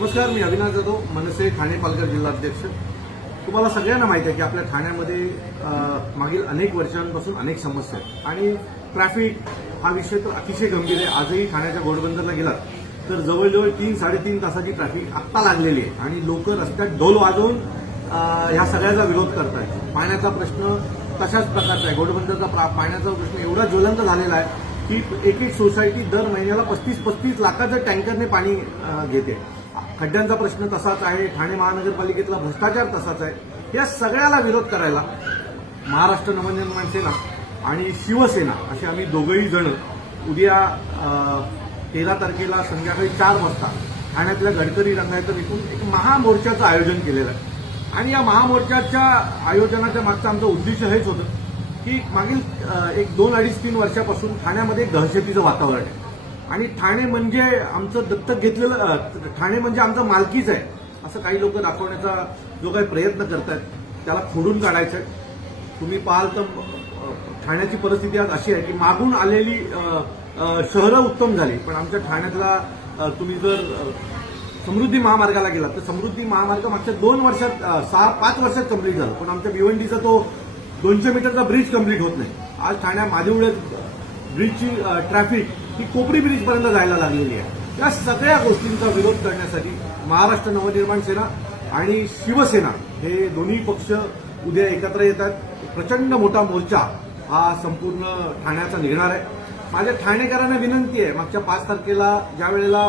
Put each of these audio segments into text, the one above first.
नमस्कार, मी अविनाश जाधव, मनसे ठाणे पालघर जिल्हाध्यक्ष। तुम्हाला सगळ्यांना माहिती आहे की आपल्या ठाण्यामध्ये मागील अनेक वर्षांपासून अनेक समस्या आहेत आणि ट्रॅफिक हा विषय तर अतिशय गंभीर आहे। आजही ठाण्याच्या घोडबंदरला गेलात तर जवळजवळ 3-3.5 तासाची ट्रॅफिक आत्ता लागलेली आहे आणि लोक रस्त्यात ढोल वाजवून ह्या सगळ्याचा विरोध करतायत। पाण्याचा प्रश्न तशाच प्रकारचा आहे। घोडबंदरचा पाण्याचा प्रश्न एवढा ज्वलंत झालेला आहे की एक सोसायटी दर महिन्याला 35-35 लाखाचं टँकरने पाणी घेते। खड्ड्यांचा प्रश्न तसाच आहे। ठाणे महानगरपालिकेतला भ्रष्टाचार तसाच आहे। या सगळ्याला विरोध करायला महाराष्ट्र नवनिर्माण सेना आणि शिवसेना असे आम्ही दोघंही जण उद्या 13 तारखेला संध्याकाळी 4 वाजता ठाण्यातल्या गडकरी रंगायत इथून एक महामोर्चाचं आयोजन केलेलं आहे। आणि या महामोर्चाच्या आयोजनाच्या मागचं आमचं उद्दिष्ट हेच होतं की मागील 2-2.5-3 वर्षापासून ठाण्यामध्ये दहशतीचं वातावरण आहे आणि ठाणे म्हणजे आमचं दत्तक घेतलेलं, ठाणे म्हणजे आमचं मालकीच आहे असं काही लोक दाखवण्याचा जो काही प्रयत्न करतायत त्याला खोडून काढायचं आहे। तुम्ही पाहाल तर ठाण्याची परिस्थिती आज अशी आहे की मागून आलेली शहरं उत्तम झाली, पण आमच्या ठाण्यातला तुम्ही जर समृद्धी महामार्गाला गेला तर समृद्धी महामार्ग मागच्या 2 वर्षात 6-5 वर्षात कंप्लीट झालं, पण आमच्या भिवंडीचा तो 200 मीटरचा ब्रिज कंप्लीट होत नाही। आज ठाण्या मादिवडे ब्रिजची ट्रॅफिक ही कोपरी ब्रिजपर्यंत जायला लागलेली आहे। या सगळ्या गोष्टींचा विरोध करण्यासाठी महाराष्ट्र नवनिर्माण सेना आणि शिवसेना हे दोन्ही पक्ष उद्या एकत्र येतात। प्रचंड मोठा मोर्चा हा संपूर्ण ठाण्याचा निघणार आहे। माझ्या ठाणेकरांना विनंती आहे, मागच्या 5 तारखेला ज्या वेळेला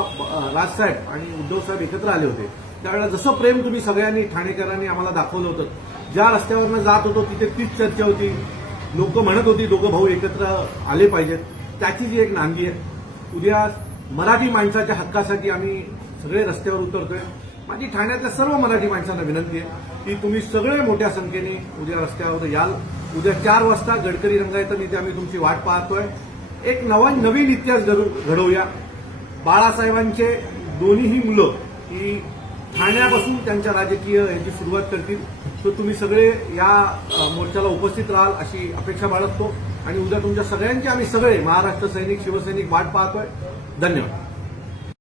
राजसाहेब आणि उद्धवसाहेब एकत्र आले होते त्यावेळेला जसं प्रेम तुम्ही सगळ्यांनी ठाणेकरांनी आम्हाला दाखवलं होतं, ज्या रस्त्यावरनं जात होतो तिथे तीच चर्चा होती, लोक म्हणत होती दोघं भाऊ एकत्र आले पाहिजेत, त्याची जी एक नांदी आहे। उद्या मराठी माणसाच्या हक्कासाठी आम्ही सगळे रस्त्यावर उतरतोय। माझी ठाण्यातल्या सर्व मराठी माणसांना विनंती आहे की तुम्ही सगळे मोठ्या संख्येने उद्या रस्त्यावर याल। उद्या 4 वाजता गडकरी रंगायत इथे आम्ही तुमची वाट पाहतोय। एक नवीन इतिहास घडवूया। बाळासाहेबांचे दोन्हीही मुलं ही ठाण्यापासून त्यांच्या राजकीय याची सुरुवात करतील, तर तुम्ही सगळे या मोर्चाला उपस्थित राहाल अशी अपेक्षा बाळगतो आणि उद्या तुमच्या सगळ्यांची आम्ही सगळे महाराष्ट्र सैनिक शिवसैनिक वाट पाहतोय। धन्यवाद।